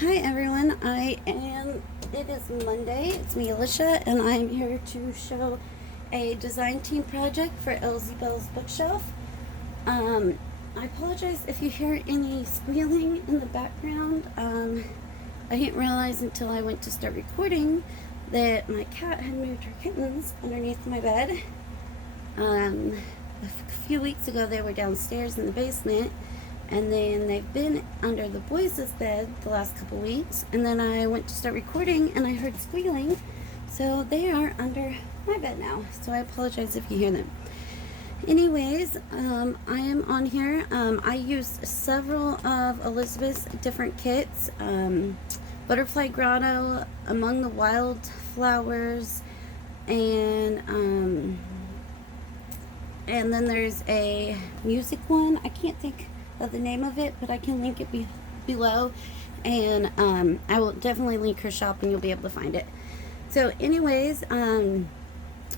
Hi everyone, it is Monday, it's me Alicia, and I'm here to show a design team project for Ellsiebellsbookshelf. I apologize if you hear any squealing in the background. I didn't realize until I went to start recording that my cat had moved her kittens underneath my bed. A few weeks ago they were downstairs in the basement, and then they've been under the boys' bed the last couple weeks, and then I went to start recording and I heard squealing, so they are under my bed now, so I apologize if you hear them. Anyways, I am on here. I used several of Elizabeth's different kits. Butterfly Grotto, Among the Wildflowers, and then there's a music one. I can't think of the name of it, but I can link it below, and I will definitely link her shop and you'll be able to find it. So anyways, I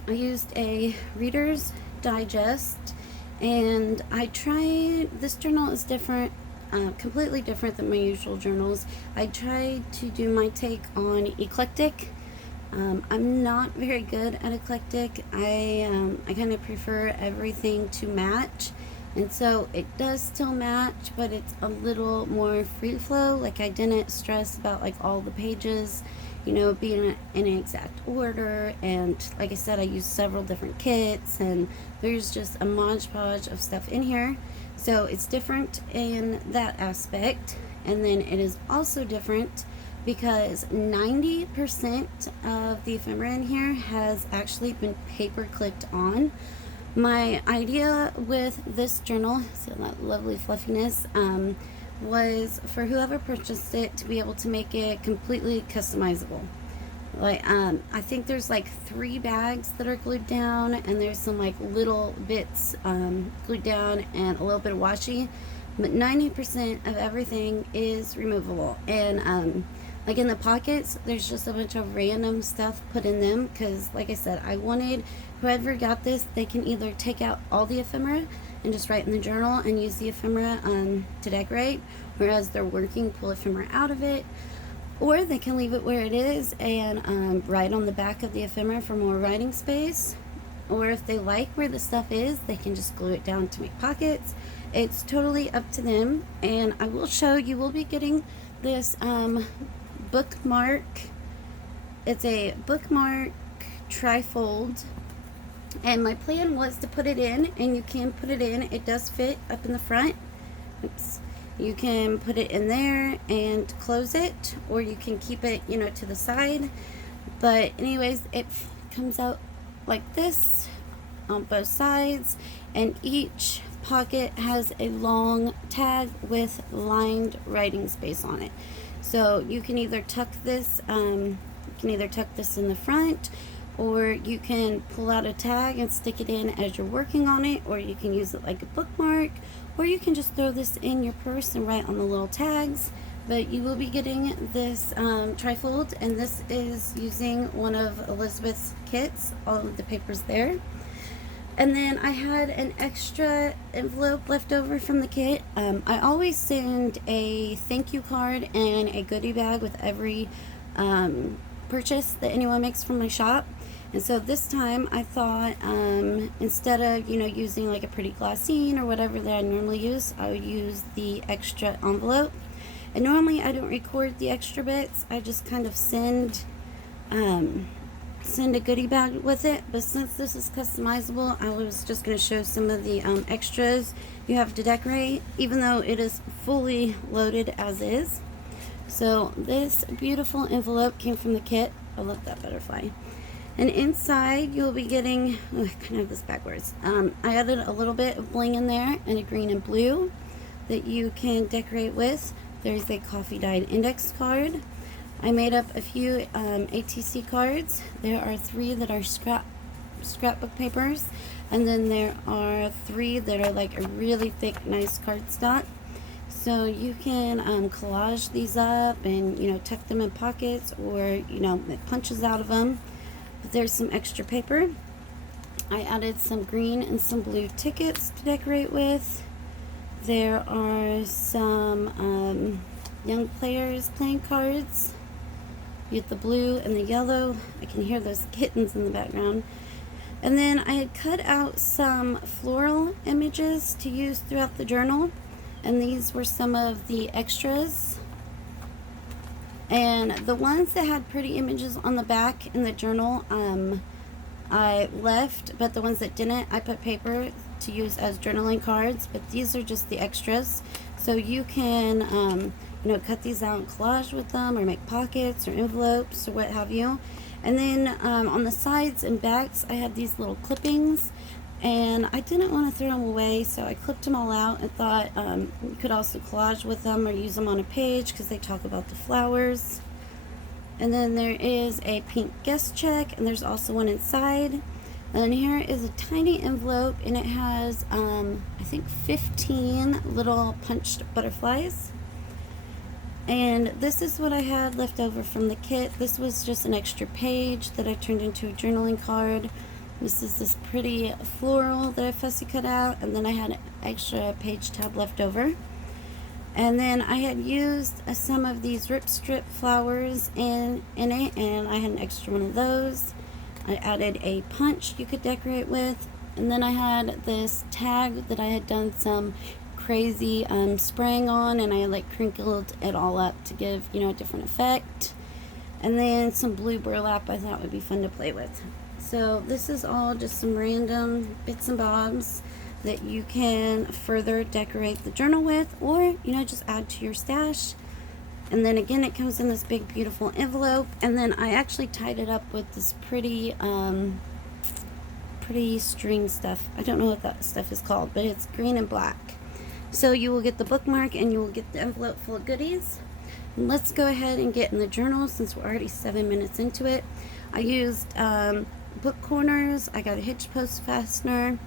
used a Reader's Digest, and I tried, this journal is different, completely different than my usual journals. I tried to do my take on eclectic. I'm not very good at eclectic. I kind of prefer everything to match, and so it does still match, but it's a little more free flow. Like, I didn't stress about like all the pages, you know, being in an exact order, and like I said, I use several different kits, and there's just a modge of stuff in here, so it's different in that aspect. And then it is also different because 90% of the ephemera in here has actually been paper clipped on. My idea with this journal, see that lovely fluffiness, was for whoever purchased it to be able to make it completely customizable. Like, I think there's like 3 bags that are glued down, and there's some like little bits glued down and a little bit of washi, but 90% of everything is removable. And like in the pockets, there's just a bunch of random stuff put in them because, like I said, I wanted whoever got this, they can either take out all the ephemera and just write in the journal and use the ephemera to decorate, whereas they're working, pull ephemera out of it, or they can leave it where it is and write on the back of the ephemera for more writing space. Or if they like where the stuff is, they can just glue it down to make pockets. It's totally up to them. And I will show, you will be getting this bookmark. It's a bookmark trifold, and my plan was to put it in, and you can put it in, it does fit up in the front. Oops. You can put it in there and close it, or you can keep it, you know, to the side. But anyways, it comes out like this on both sides, and each pocket has a long tag with lined writing space on it. So you can either tuck this in the front, or you can pull out a tag and stick it in as you're working on it, or you can use it like a bookmark, or you can just throw this in your purse and write on the little tags. But you will be getting this trifold, and this is using one of Elizabeth's kits, all of the papers there. And then I had an extra envelope left over from the kit. I always send a thank you card and a goodie bag with every purchase that anyone makes from my shop. And so this time I thought, instead of, you know, using like a pretty glassine or whatever that I normally use, I would use the extra envelope. And normally I don't record the extra bits, I just kind of send a goodie bag with it. But since this is customizable, I was just going to show some of the extras you have to decorate, even though it is fully loaded as is. So this beautiful envelope came from the kit. I love that butterfly. And inside you'll be getting, oh, I kind of have this backwards. I added a little bit of bling in there, and a green and blue that you can decorate with. There's a coffee dyed index card. I made up a few ATC cards. There are 3 that are scrapbook papers, and then there are 3 that are like a really thick, nice cardstock. So you can collage these up and, you know, tuck them in pockets, or, you know, it punches out of them. But there's some extra paper. I added some green and some blue tickets to decorate with. There are some young players playing cards. You get the blue and the yellow. I can hear those kittens in the background. And then I had cut out some floral images to use throughout the journal. And these were some of the extras. And the ones that had pretty images on the back in the journal, I left, but the ones that didn't, I put paper to use as journaling cards. But these are just the extras. So you can, cut these out and collage with them, or make pockets or envelopes or what have you. And then on the sides and backs, I had these little clippings, and I didn't want to throw them away, so I clipped them all out and thought you could also collage with them or use them on a page because they talk about the flowers. And then there is a pink guest check, and there's also one inside. And then here is a tiny envelope, and it has, I think, 15 little punched butterflies. And this is what I had left over from the kit. This was just an extra page that I turned into a journaling card. This is this pretty floral that I fussy cut out, and then I had an extra page tab left over. And then I had used some of these rip strip flowers in it, and I had an extra one of those. I added a punch you could decorate with, and then I had this tag that I had done some crazy spraying on, and I like crinkled it all up to give a different effect. And then some blue burlap I thought would be fun to play with. So this is all just some random bits and bobs that you can further decorate the journal with, or just add to your stash. And then again, it comes in this big beautiful envelope, and then I actually tied it up with this pretty string stuff. I don't know what that stuff is called, but it's green and black. So you will get the bookmark, and you will get the envelope full of goodies. And let's go ahead and get in the journal since we're already 7 minutes into it. I used book corners. I got a hitch post fastener.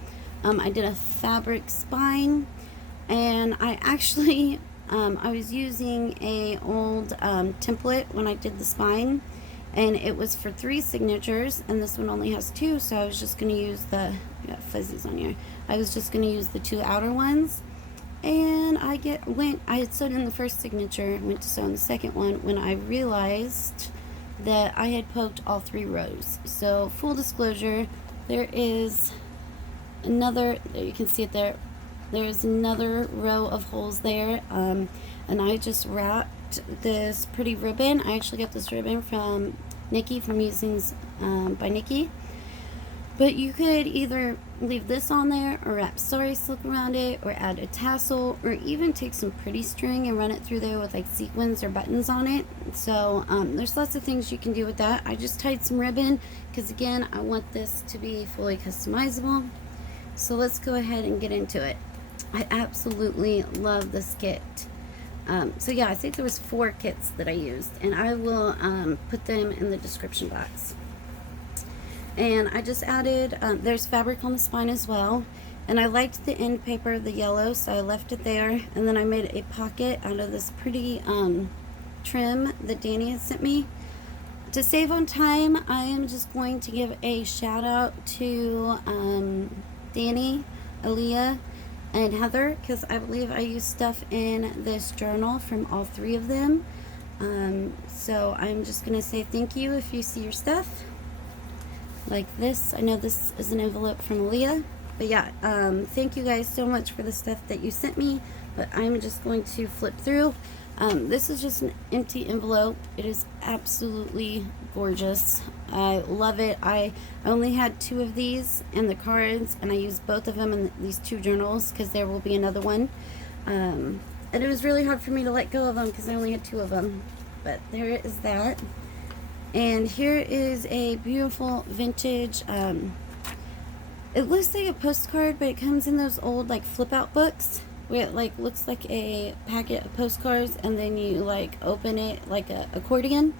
I did a fabric spine, and I actually I was using a old template when I did the spine, and it was for 3 signatures, and this one only has 2, so I was just going to use the fuzzies on here. I was just going to use the 2 outer ones. And I had sewed in the first signature, went to sew in the second one when I realized that I had poked all 3 rows. So full disclosure, there is another, you can see it there, there's another row of holes there, and I just wrapped this pretty ribbon. I actually got this ribbon from Nikki from Musings by Nikki. But you could either leave this on there, or wrap sari silk around it, or add a tassel, or even take some pretty string and run it through there with like sequins or buttons on it. So there's lots of things you can do with that. I just tied some ribbon because again, I want this to be fully customizable. So let's go ahead and get into it. I absolutely love this kit. So yeah, I think there was 4 kits that I used, and I will put them in the description box. And I just added, there's fabric on the spine as well, and I liked the end paper, the yellow, so I left it there. And then I made a pocket out of this pretty trim that Danny had sent me. To save on time, I am just going to give a shout out to Danny, Aaliyah, and Heather, because I believe I used stuff in this journal from all 3 of them. So I'm just going to say thank you if you see your stuff. Like this. I know this is an envelope from Aaliyah, but yeah, thank you guys so much for the stuff that you sent me. But I'm just going to flip through. This is just an empty envelope. It is absolutely gorgeous. I love it. I only had 2 of these and the cards, and I used both of them in these 2 journals because there will be another one. And it was really hard for me to let go of them because I only had 2 of them. But there is that. And here is a beautiful vintage, it looks like a postcard, but it comes in those old like flip out books where it like looks like a packet of postcards, and then you like open it like a accordion.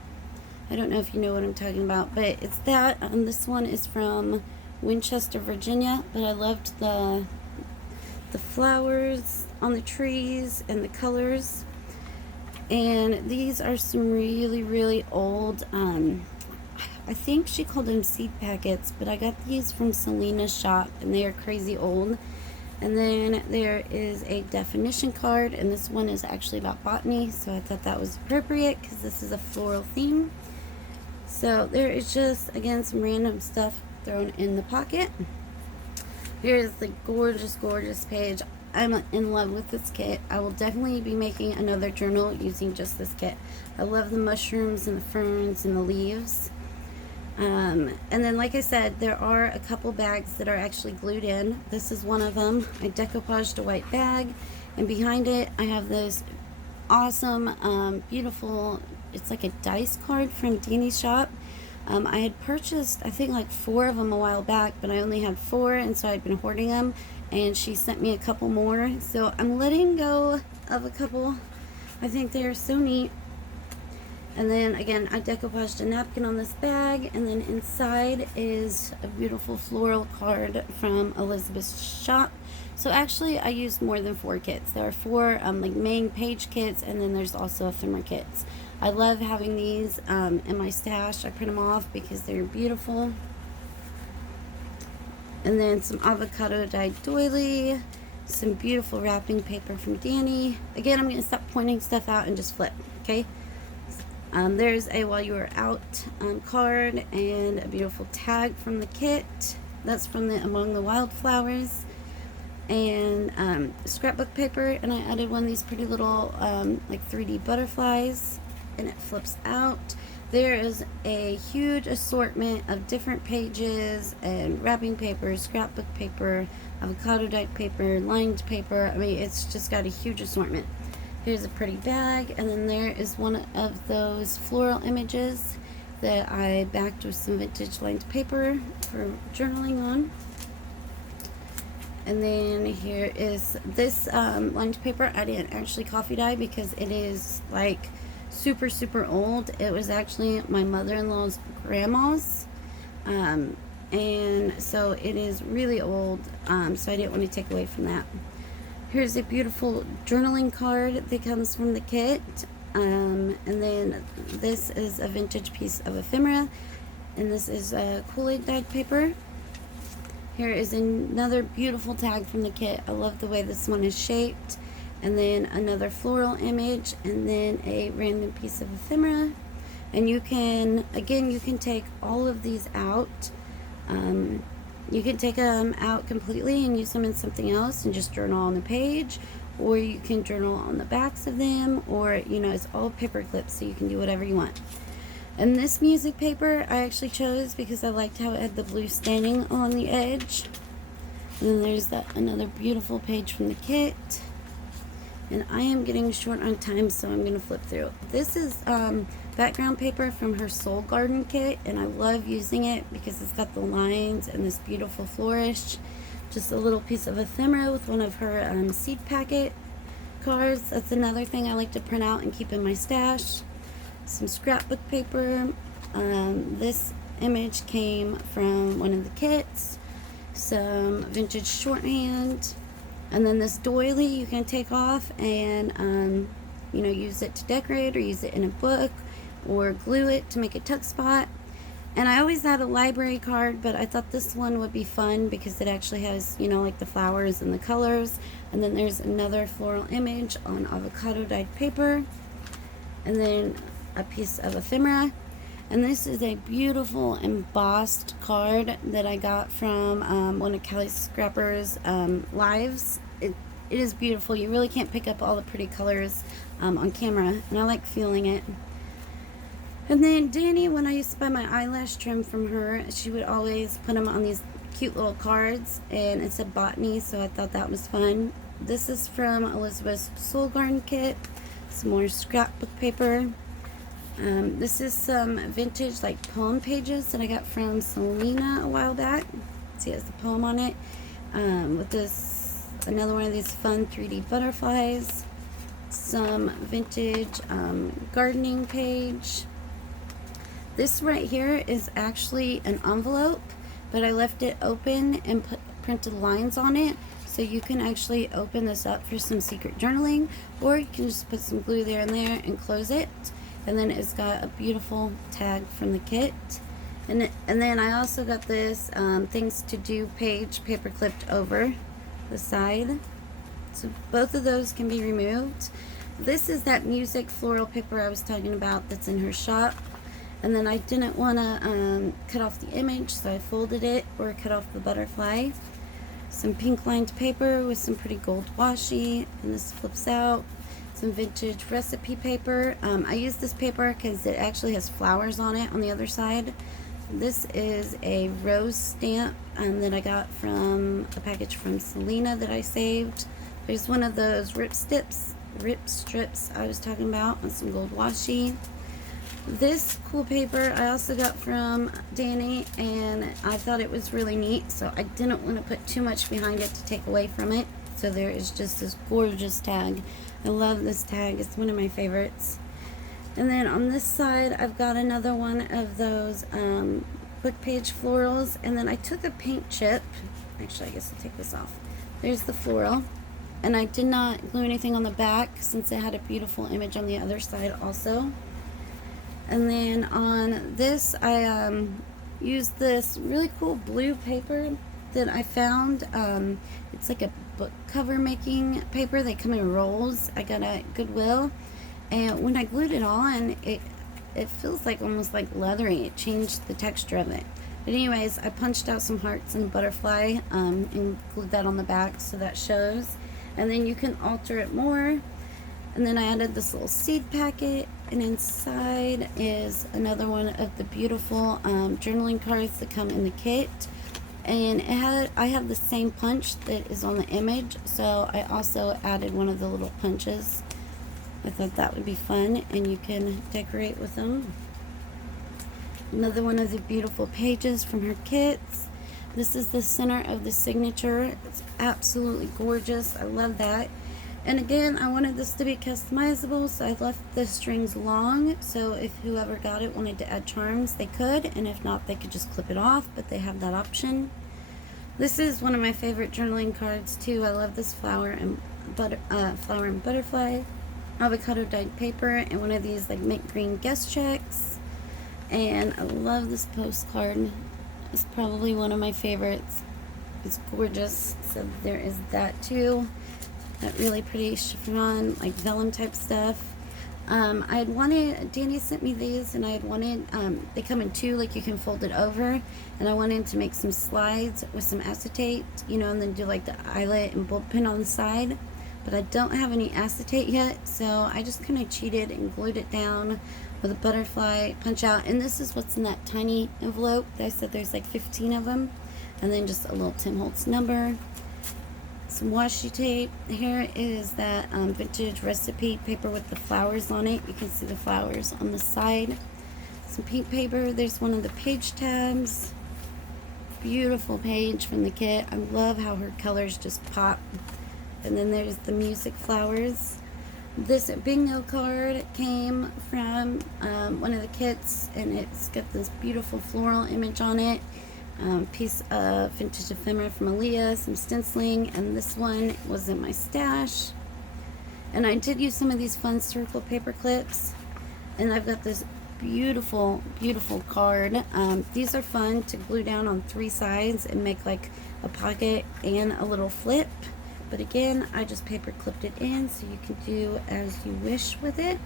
I don't know if you know what I'm talking about, but it's that. This one is from Winchester, Virginia, but I loved the flowers on the trees and the colors. And these are some really, really old, I think she called them seed packets, but I got these from Selena's shop, and they are crazy old. And then there is a definition card, and this one is actually about botany, so I thought that was appropriate because this is a floral theme. So there is just, again, some random stuff thrown in the pocket. Here's the gorgeous, gorgeous page. I'm in love with this kit. I will definitely be making another journal using just this kit. I love the mushrooms and the ferns and the leaves. And then, like I said, there are a couple bags that are actually glued in. This is one of them. I decoupaged a white bag, and behind it I have this awesome, beautiful, it's like a dice card from Danny's shop. I had purchased, I think, like 4 of them a while back, but I only had 4, and so I'd been hoarding them, and she sent me a couple more. So I'm letting go of a couple. I think they're so neat. And then again, I decoupaged a napkin on this bag, and then inside is a beautiful floral card from Elizabeth's shop. So actually I used more than 4 kits. There are 4 like main page kits, and then there's also ephemera kits. I love having these in my stash. I print them off because they're beautiful. And then some avocado dyed doily, some beautiful wrapping paper from Danny. Again, I'm going to stop pointing stuff out and just flip, okay? There's a while you were out card, and a beautiful tag from the kit. That's from the Among the Wildflowers. And scrapbook paper, and I added one of these pretty little like 3D butterflies, and it flips out. There is a huge assortment of different pages and wrapping paper, scrapbook paper, avocado dyed paper, lined paper. I mean, it's just got a huge assortment. Here's a pretty bag, and then there is one of those floral images that I backed with some vintage lined paper for journaling on. And then here is this lined paper. I didn't actually coffee dye because it is like super, super old. It was actually my mother-in-law's grandma's, and so it is really old, so I didn't want to take away from that. Here's a beautiful journaling card that comes from the kit. And then this is a vintage piece of ephemera, and this is a Kool-Aid dyed paper. Here is another beautiful tag from the kit. I love the way this one is shaped. And then another floral image, and then a random piece of ephemera. And you can, again, you can take all of these out. You can take them out completely and use them in something else and just journal on the page, or you can journal on the backs of them, or, you know, it's all paper clips, so you can do whatever you want. And this music paper I actually chose because I liked how it had the blue staining on the edge. And then there's another beautiful page from the kit. And I am getting short on time, so I'm going to flip through. This is background paper from her Soul Garden kit, and I love using it because it's got the lines and this beautiful flourish. Just a little piece of ephemera with one of her seed packet cards. That's another thing I like to print out and keep in my stash. Some scrapbook paper. This image came from one of the kits. Some vintage shorthand. And then this doily you can take off and, you know, use it to decorate, or use it in a book, or glue it to make a tuck spot. And I always had a library card, but I thought this one would be fun because it actually has, you know, like the flowers and the colors. And then there's another floral image on avocado dyed paper. And then a piece of ephemera. And this is a beautiful embossed card that I got from one of Kelly Scrapper's lives. It is beautiful. You really can't pick up all the pretty colors on camera, and I like feeling it. And then Danny, when I used to buy my eyelash trim from her, she would always put them on these cute little cards, and it said botany, so I thought that was fun. This is from Elizabeth's Soul Garden kit. Some more scrapbook paper. This is some vintage like poem pages that I got from Selena a while back. See, it has the poem on it. With this, another one of these fun 3D butterflies. Some vintage gardening page. This right here is actually an envelope, but I left it open and printed lines on it. So you can actually open this up for some secret journaling, or you can just put some glue there and there and close it. And then it's got a beautiful tag from the kit. And then I also got this things to do page paper clipped over. the side. So both of those can be removed. This is that music floral paper I was talking about that's in her shop. And then I didn't want to cut off the image, so I folded it or cut off the butterfly. Some pink lined paper with some pretty gold washi, and this flips out. Some vintage recipe paper. I use this paper because it actually has flowers on it on the other side. This is a rose stamp that I got from a package from Selena that I saved. There's one of those rip strips I was talking about with some gold washi. This cool paper I also got from Danny, and I thought it was really neat, so I didn't want to put too much behind it to take away from it. So there is just this gorgeous tag. I love this tag. It's one of my favorites. And then on this side, I've got another one of those book page florals, and then I took a paint chip. Actually, I guess I'll take this off. There's the floral. And I did not glue anything on the back since it had a beautiful image on the other side also. And then on this, I used this really cool blue paper that I found. It's like a book cover making paper. They come in rolls. I got at Goodwill. And when I glued it on, it feels like almost like leathery. It changed the texture of it. But anyways, I punched out some hearts and a butterfly and glued that on the back so that shows. And then you can alter it more. And then I added this little seed packet, and inside is another one of the beautiful journaling cards that come in the kit. And I have the same punch that is on the image, so I also added one of the little punches. I thought that would be fun, and you can decorate with them. Another one of the beautiful pages from her kits. This is the center of the signature. It's absolutely gorgeous. I love that. And again, I wanted this to be customizable, so I left the strings long, so if whoever got it wanted to add charms, they could, and if not, they could just clip it off, but they have that option. This is one of my favorite journaling cards too. I love this flower and butterfly, avocado dyed paper, and one of these like mint green guest checks. And I love this postcard. It's probably one of my favorites. It's gorgeous. So there is that too. That really pretty chiffon, like vellum type stuff. I had wanted, Danny sent me these, and I had wanted, they come in two, like you can fold it over, and I wanted to make some slides with some acetate, you know, and then do like the eyelet and bulb pin on the side. But I don't have any acetate yet, so I just kind of cheated and glued it down with a butterfly punch out. And this is what's in that tiny envelope that I said there's like 15 of them, and then just a little Tim Holtz number. Some washi tape. Here is that vintage recipe paper with the flowers on it. You can see the flowers on the side. Some pink paper. There's one of the page tabs. Beautiful page from the kit. I love how her colors just pop. And then there's the music flowers. This bingo card came from one of the kits, and it's got this beautiful floral image on it. Piece of vintage ephemera from Aaliyah, some stenciling, and this one was in my stash. And I did use some of these fun circle paper clips, and I've got this beautiful, beautiful card. These are fun to glue down on 3 sides and make like a pocket and a little flip. But again, I just paper clipped it in, so you can do as you wish with it.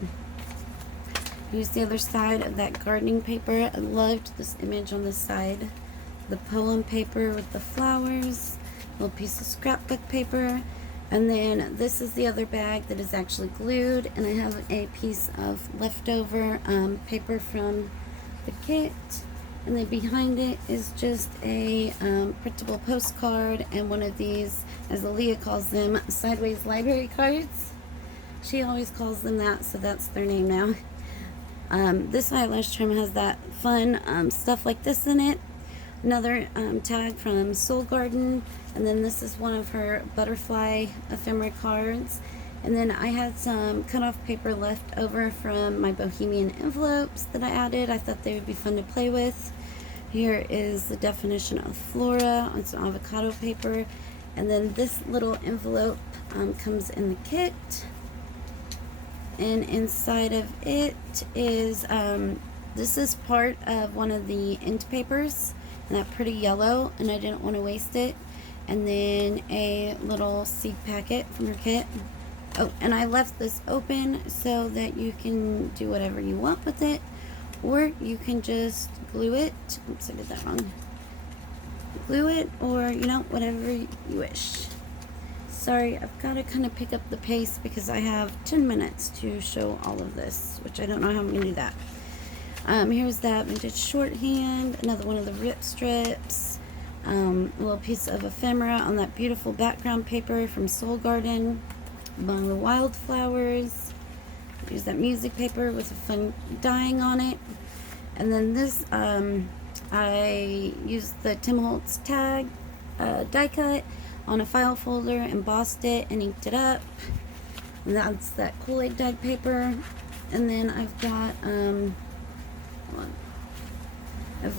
Use the other side of that gardening paper. I loved this image on this side. The poem paper with the flowers, a little piece of scrapbook paper, and then this is the other bag that is actually glued, and I have a piece of leftover paper from the kit, and then behind it is just a printable postcard and one of these, as Aaliyah calls them, sideways library cards. She always calls them that, so that's their name now. This eyelash trim has that fun stuff like this in it. Another tag from Soul Garden, and then this is one of her butterfly ephemera cards. And then I had some cut-off paper left over from my bohemian envelopes that I added. I thought they would be fun to play with. Here is the definition of flora on some avocado paper, and then this little envelope comes in the kit. And inside of it is this is part of one of the end papers, and that pretty yellow, and I didn't want to waste it. and then a little seed packet from her kit. Oh, and I left this open so that you can do whatever you want with it, or you can just glue it. Oops, I did that wrong. Glue it, or whatever you wish. Sorry, I've got to kind of pick up the pace because I have 10 minutes to show all of this, which I don't know how I'm going to do that. Here's that vintage shorthand, another one of the rip strips, a little piece of ephemera on that beautiful background paper from Soul Garden, among the wildflowers. Here's that music paper with a fun dyeing on it. And then this, I used the Tim Holtz tag die cut on a file folder, embossed it, and inked it up. And that's that Kool-Aid dyed paper. And then I've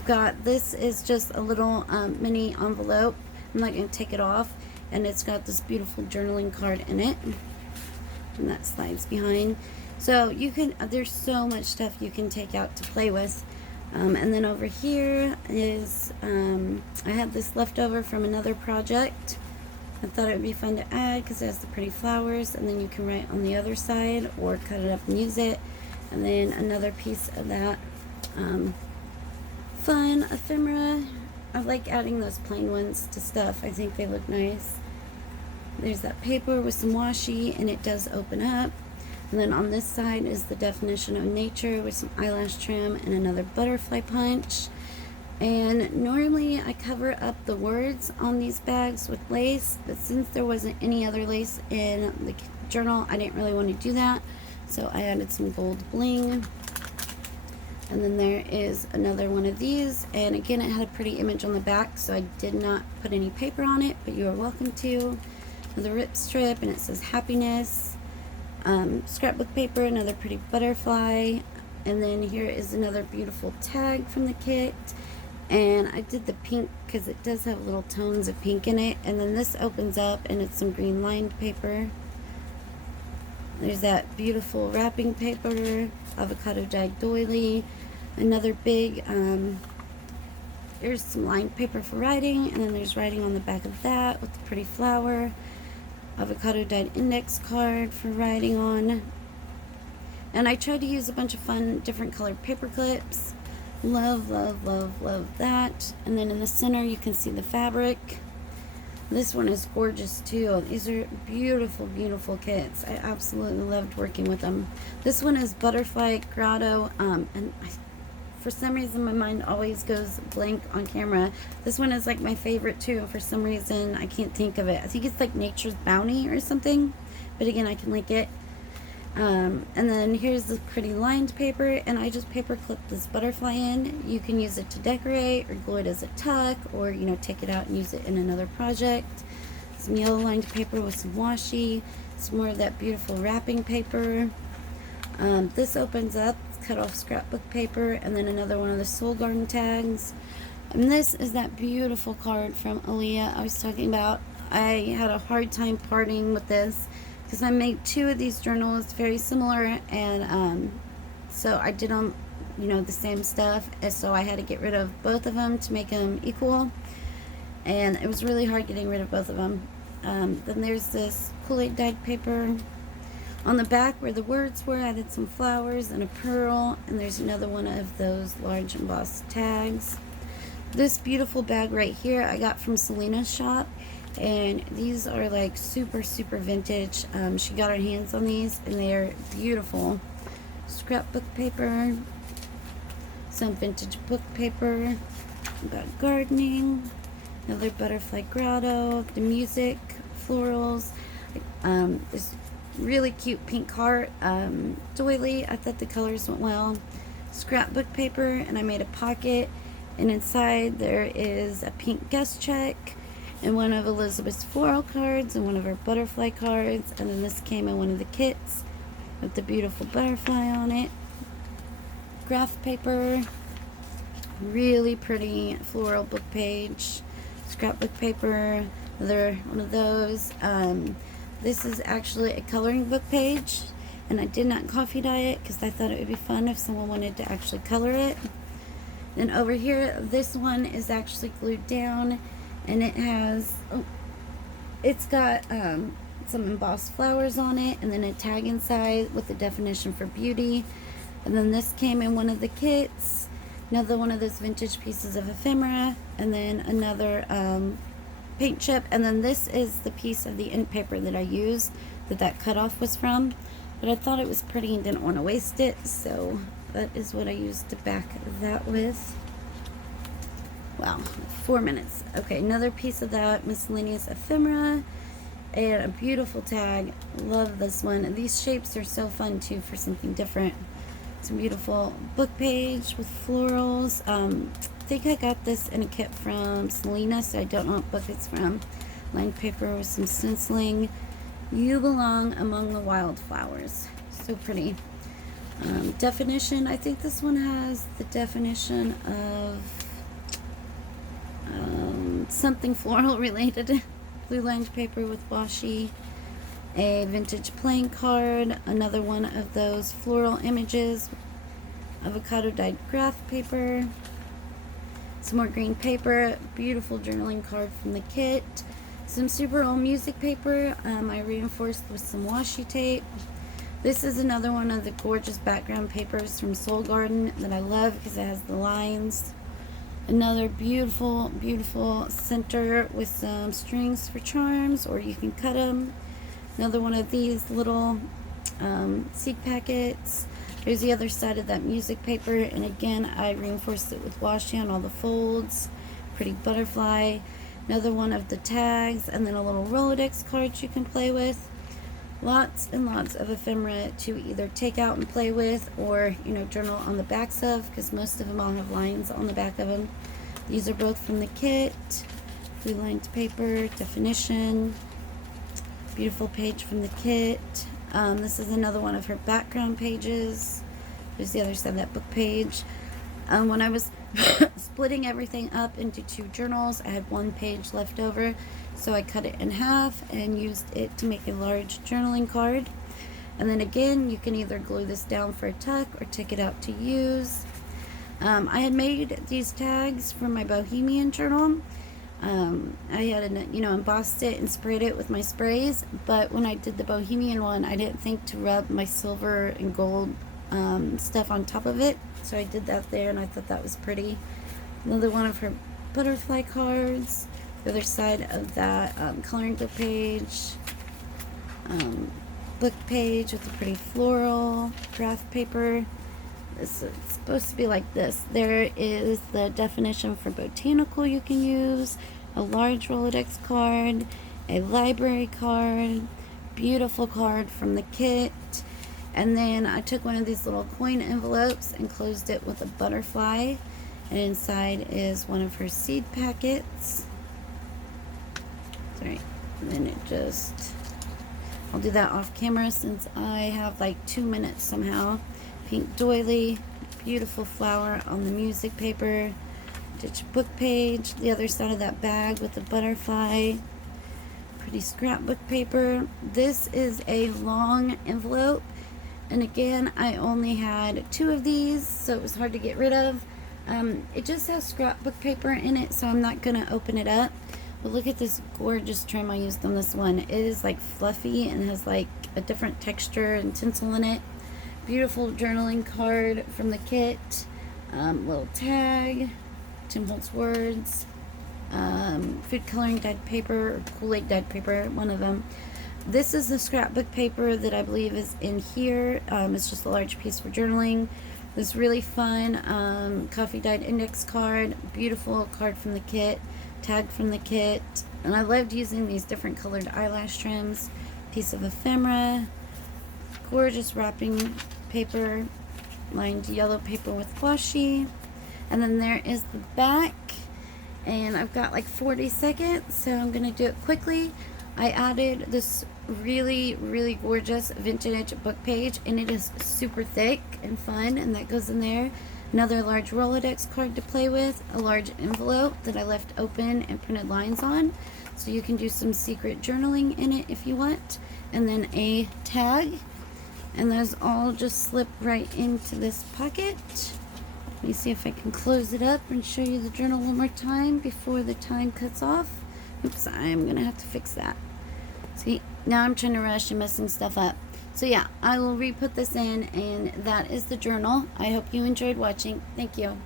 got this is just a little mini envelope. I'm not going to take it off, and it's got this beautiful journaling card in it, and that slides behind. So you can, there's so much stuff you can take out to play with. And then over here is I had this left over from another project. I thought it would be fun to add because it has the pretty flowers, and then you can write on the other side or cut it up and use it. And then another piece of that fun ephemera. I like adding those plain ones to stuff. I think they look nice. There's that paper with some washi, and it does open up. And then on this side is the definition of nature with some eyelash trim and another butterfly punch. And normally I cover up the words on these bags with lace, but since there wasn't any other lace in the journal, I didn't really want to do that. So I added some gold bling. And then there is another one of these, and again it had a pretty image on the back, so I did not put any paper on it, but you are welcome to. The rip strip, and it says happiness. Scrapbook paper, another pretty butterfly, and then here is another beautiful tag from the kit. And I did the pink because it does have little tones of pink in it. And then this opens up, and it's some green lined paper. There's that beautiful wrapping paper, avocado dyed doily, another big there's some lined paper for writing, and then there's writing on the back of that with the pretty flower, avocado dyed index card for writing on. And I tried to use a bunch of fun different colored paper clips. Love, love, love, love that. And then in the center you can see the fabric. This one is gorgeous too. These are beautiful, beautiful kits. I absolutely loved working with them. This one is Butterfly Grotto, and for some reason my mind always goes blank on camera. This one is like my favorite too. For some reason I can't think of it. I think it's like Nature's Bounty or something, but again I can link it. And then here's the pretty lined paper, and I just paper clipped this butterfly in. You can use it to decorate or glue it as a tuck, or take it out and use it in another project. Some yellow lined paper with some washi, some more of that beautiful wrapping paper. This opens up, it's cut off scrapbook paper, and then another one of the Soul Garden tags. And this is that beautiful card from Aaliyah I was talking about. I had a hard time parting with this because I made two of these journals very similar, and so I did them, the same stuff, and so I had to get rid of both of them to make them equal, and it was really hard getting rid of both of them. Then there's this Kool-Aid dyed paper. On the back where the words were, I added some flowers and a pearl, and there's another one of those large embossed tags. This beautiful bag right here I got from Selena's shop, and these are like super, super vintage. She got her hands on these, and they are beautiful. Scrapbook paper, some vintage book paper about gardening, another butterfly grotto, the music, florals, this really cute pink heart doily. I thought the colors went well. Scrapbook paper, and I made a pocket, and inside there is a pink guest check and one of Elizabeth's floral cards and one of her butterfly cards, and then this came in one of the kits with the beautiful butterfly on it. Graph paper, really pretty floral book page. Scrapbook paper, another one of those. This is actually a coloring book page, and I did not coffee dye it because I thought it would be fun if someone wanted to actually color it. Then over here, this one is actually glued down, and it has, It's got some embossed flowers on it, and then a tag inside with the definition for beauty. And then this came in one of the kits, another one of those vintage pieces of ephemera, and then another paint chip. And then this is the piece of the ink paper that I used, that cutoff was from. But I thought it was pretty and didn't want to waste it, so that is what I used to back that with. Wow, 4 minutes. Okay, another piece of that miscellaneous ephemera and a beautiful tag. Love this one. These shapes are so fun too for something different. It's a beautiful book page with florals. I think I got this in a kit from Selena, so I don't know what book it's from. Lined paper with some stenciling. You belong among the wildflowers. So pretty. Definition. I think this one has the definition of something floral related. Blue lined paper with washi. A vintage playing card. Another one of those floral images. Avocado dyed graph paper. Some more green paper. Beautiful journaling card from the kit. Some super old music paper. I reinforced with some washi tape. This is another one of the gorgeous background papers from Soul Garden that I love because it has the lines. Another beautiful, beautiful center with some strings for charms, or you can cut them. Another one of these little seed packets. Here's the other side of that music paper, and again I reinforced it with washi on all the folds. Pretty butterfly. Another one of the tags, and then a little Rolodex card you can play with. Lots and lots of ephemera to either take out and play with, or journal on the backs of, because most of them all have lines on the back of them. These are both from the kit. Blue lined paper, definition. Beautiful page from the kit. This is another one of her background pages. There's the other side of that book page. When I was splitting everything up into 2 journals, I had 1 page left over, so I cut it in half and used it to make a large journaling card. And then again, you can either glue this down for a tuck or take it out to use. I had made these tags for my Bohemian journal. I had embossed it and sprayed it with my sprays, but when I did the Bohemian one, I didn't think to rub my silver and gold stuff on top of it, so I did that there, and I thought that was pretty. Another one of her butterfly cards. The other side of that coloring book page with a pretty floral graph paper. This is supposed to be like this. There is the definition for botanical you can use, a large Rolodex card, a library card, beautiful card from the kit. And then I took one of these little coin envelopes and closed it with a butterfly. And inside is one of her seed packets. Sorry. And then I'll do that off camera since I have like 2 minutes somehow. Pink doily. Beautiful flower on the music paper. Ditch book page. The other side of that bag with the butterfly. Pretty scrapbook paper. This is a long envelope. And again, I only had 2 of these, so it was hard to get rid of. It just has scrapbook paper in it, so I'm not going to open it up. But look at this gorgeous trim I used on this one. It is like fluffy and has like a different texture and tinsel in it. Beautiful journaling card from the kit. Little tag. Tim Holtz words. Food coloring dyed paper, or Kool-Aid dyed paper, one of them. This is the scrapbook paper that I believe is in here. It's just a large piece for journaling. This really fun coffee dyed index card. Beautiful card from the kit. Tag from the kit. And I loved using these different colored eyelash trims. Piece of ephemera. Gorgeous wrapping paper. Lined yellow paper with washi. And then there is the back. And I've got like 40 seconds, so I'm going to do it quickly. I added this really, really gorgeous vintage book page, and it is super thick and fun, and that goes in there. Another large Rolodex card to play with, a large envelope that I left open and printed lines on, so you can do some secret journaling in it if you want, and then a tag, and those all just slip right into this pocket. Let me see if I can close it up and show you the journal one more time before the time cuts off. Oops, I'm gonna have to fix that. See, now I'm trying to rush and messing stuff up. So yeah, I will re-put this in, and that is the journal. I hope you enjoyed watching. Thank you.